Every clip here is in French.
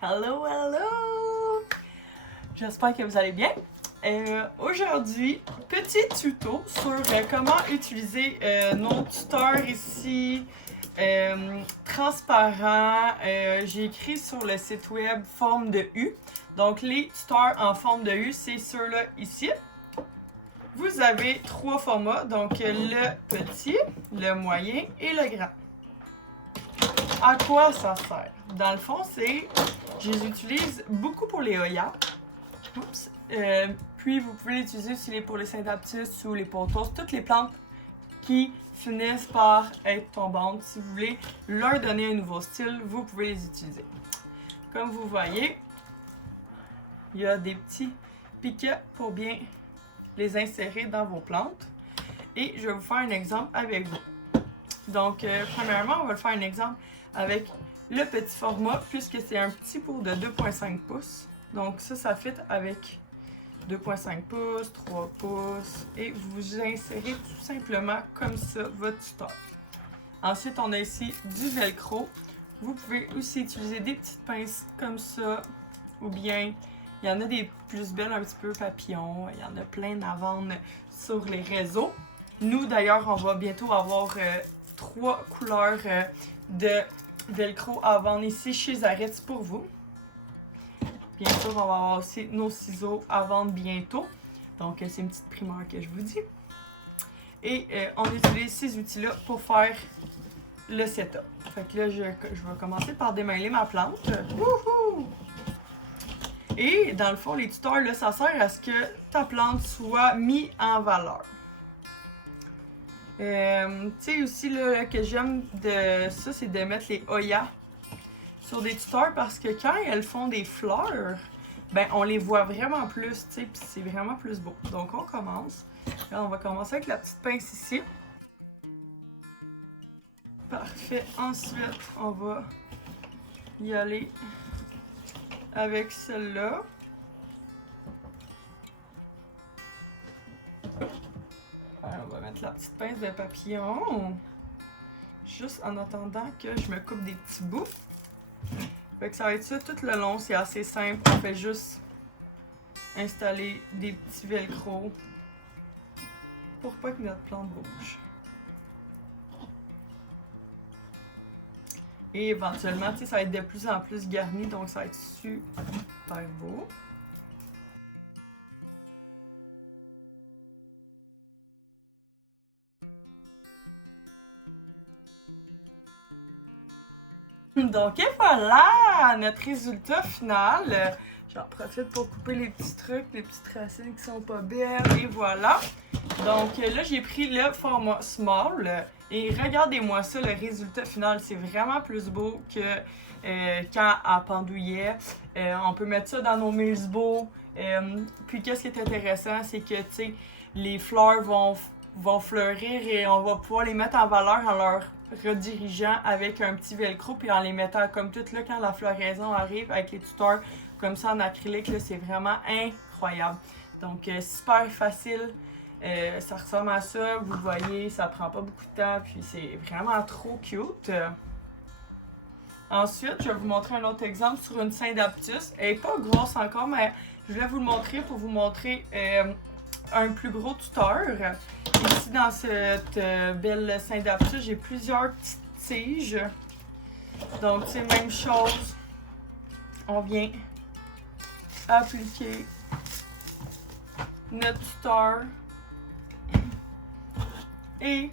Hello, hello! J'espère que vous allez bien. Aujourd'hui, petit tuto sur comment utiliser nos tuteurs ici transparents. J'ai écrit sur le site web forme de U. Donc, les tuteurs en forme de U, c'est ceux-là ici. Vous avez trois formats, donc le petit, le moyen et le grand. À quoi ça sert? Dans le fond, je les utilise beaucoup pour les Hoya. Oups. Puis vous pouvez l'utiliser aussi pour les Syndaptus ou les Pothos, toutes les plantes qui finissent par être tombantes. Si vous voulez leur donner un nouveau style, vous pouvez les utiliser. Comme vous voyez, il y a des petits piquets pour bien les insérer dans vos plantes. Et je vais vous faire un exemple avec vous. Donc, premièrement, on va faire un exemple avec le petit format, puisque c'est un petit pot de 2,5 pouces. Donc ça fit avec 2,5 pouces, 3 pouces, et vous insérez tout simplement comme ça votre tuteur. Ensuite, on a ici du velcro. Vous pouvez aussi utiliser des petites pinces comme ça, ou bien il y en a des plus belles, un petit peu papillons, il y en a plein à vendre sur les réseaux. Nous, d'ailleurs, on va bientôt avoir 3 couleurs de velcro à vendre ici chez Zaretz pour vous. Bien sûr, on va avoir aussi nos ciseaux à vendre bientôt. Donc, c'est une petite primeur que je vous dis. Et on utilise ces outils-là pour faire le setup. Fait que là, je vais commencer par démêler ma plante. Wouhou! Et dans le fond, les tuteurs, là, ça sert à ce que ta plante soit mise en valeur. Tu sais aussi là, que j'aime de ça, c'est de mettre les Hoya sur des tuteurs parce que quand elles font des fleurs, ben on les voit vraiment plus, tu sais, puis c'est vraiment plus beau. Donc on commence. Là, on va commencer avec la petite pince ici. Parfait. Ensuite, on va y aller avec celle-là. On va mettre la petite pince de papillon. Juste en attendant que je me coupe des petits bouts. Fait que ça va être ça tout le long, c'est assez simple. On fait juste installer des petits velcro pour pas que notre plante bouge. Et éventuellement, tu sais, ça va être de plus en plus garni, donc ça va être super beau. Donc et voilà notre résultat final. J'en profite pour couper les petits trucs, les petites racines qui sont pas belles, et voilà. Donc là, j'ai pris le format small et regardez-moi ça, le résultat final, c'est vraiment plus beau que quand à pendouillait. On peut mettre ça dans nos musebos. Puis qu'est-ce qui est intéressant, c'est que, tu sais, les fleurs vont fleurir et on va pouvoir les mettre en valeur en leur redirigeant avec un petit velcro puis en les mettant comme tout là quand la floraison arrive avec les tuteurs comme ça en acrylique, là, c'est vraiment incroyable. Donc super facile, ça ressemble à ça, vous voyez, ça prend pas beaucoup de temps puis c'est vraiment trop cute. Ensuite, je vais vous montrer un autre exemple sur une Syndaptus. Elle n'est pas grosse encore, mais je voulais vous le montrer pour vous montrer un plus gros tuteur. Ici, dans cette belle Syndaptus, j'ai plusieurs petites tiges. Donc, c'est la même chose. On vient appliquer notre tuteur. Et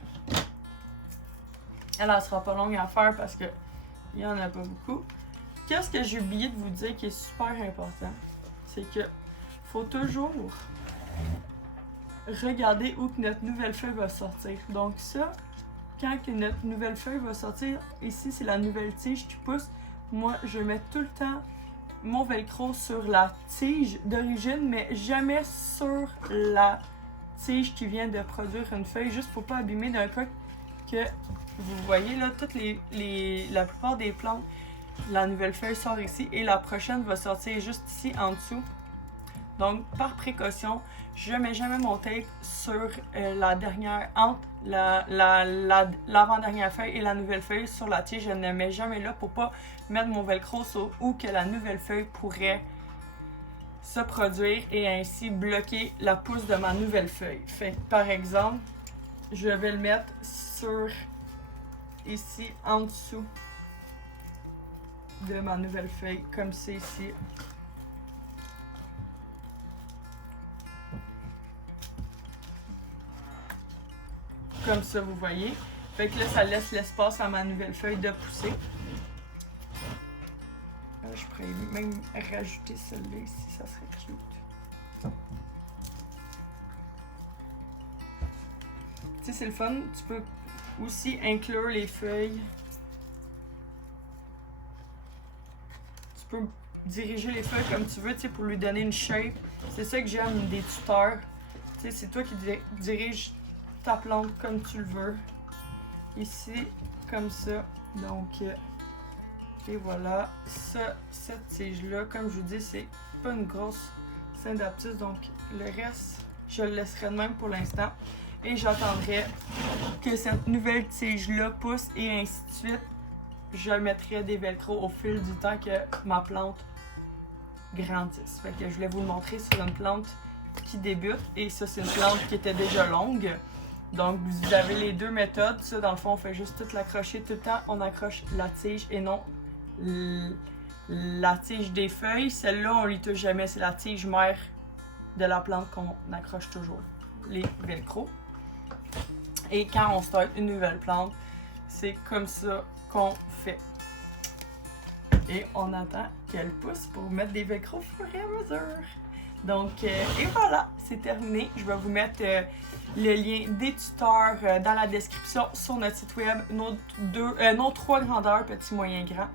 elle ne sera pas longue à faire parce que il n'y en a pas beaucoup. Qu'est-ce que j'ai oublié de vous dire qui est super important? C'est que faut toujours regarder où que notre nouvelle feuille va sortir. Donc ça, quand que notre nouvelle feuille va sortir, ici c'est la nouvelle tige qui pousse. Moi, je mets tout le temps mon velcro sur la tige d'origine, mais jamais sur la tige qui vient de produire une feuille, juste pour pas abîmer d'un coup que vous voyez là, toutes la plupart des plantes, la nouvelle feuille sort ici et la prochaine va sortir juste ici en dessous. Donc, par précaution, je mets jamais mon tape sur la dernière, entre l'avant-dernière feuille et la nouvelle feuille sur la tige. Je ne mets jamais là pour pas mettre mon velcro sur où que la nouvelle feuille pourrait se produire et ainsi bloquer la pousse de ma nouvelle feuille. Fait que, par exemple, je vais le mettre sur ici, en dessous de ma nouvelle feuille, comme c'est ici. Comme ça, vous voyez. Fait que là, ça laisse l'espace à ma nouvelle feuille de pousser. Là, je pourrais même rajouter celle-là ici, ça serait cute. Tu sais, c'est le fun. Tu peux aussi inclure les feuilles. Tu peux diriger les feuilles comme tu veux, tu sais, pour lui donner une shape. C'est ça que j'aime des tuteurs. Tu sais, c'est toi qui diriges ta plante comme tu le veux. Ici, comme ça. Donc, et voilà. Cette tige-là, comme je vous dis, c'est pas une grosse syndaptus. Donc, le reste, je le laisserai de même pour l'instant. Et j'attendrai que cette nouvelle tige-là pousse et ainsi de suite. Je mettrai des velcro au fil du temps que ma plante grandisse. Fait que je voulais vous le montrer sur une plante qui débute. Et ça, c'est une plante qui était déjà longue. Donc, vous avez les deux méthodes. Ça, dans le fond, on fait juste tout l'accrocher tout le temps. On accroche la tige et non la tige des feuilles. Celle-là, on ne lui touche jamais. C'est la tige mère de la plante qu'on accroche toujours. Les velcro. Et quand on start une nouvelle plante, c'est comme ça qu'on fait. Et on attend qu'elle pousse pour mettre des velcro au fur et à mesure. Donc, et voilà, c'est terminé. Je vais vous mettre le lien des tuteurs dans la description sur notre site web, nos 3 grandeurs, petit, moyen, grand.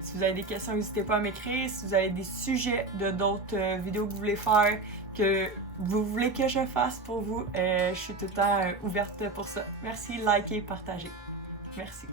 Si vous avez des questions, n'hésitez pas à m'écrire. Si vous avez des sujets de d'autres vidéos que vous voulez faire, que vous voulez que je fasse pour vous, je suis tout le temps ouverte pour ça. Merci, likez, partagez. Merci.